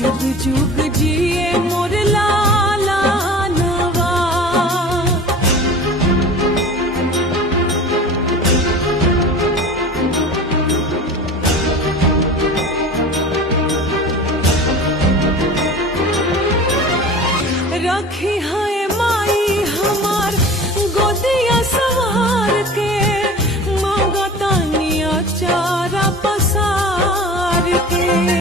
जुग जुग जिए मोर लाला नवा। रखी है माई हमार गोदिया सवार के, मांगतानिया चारा पसार के।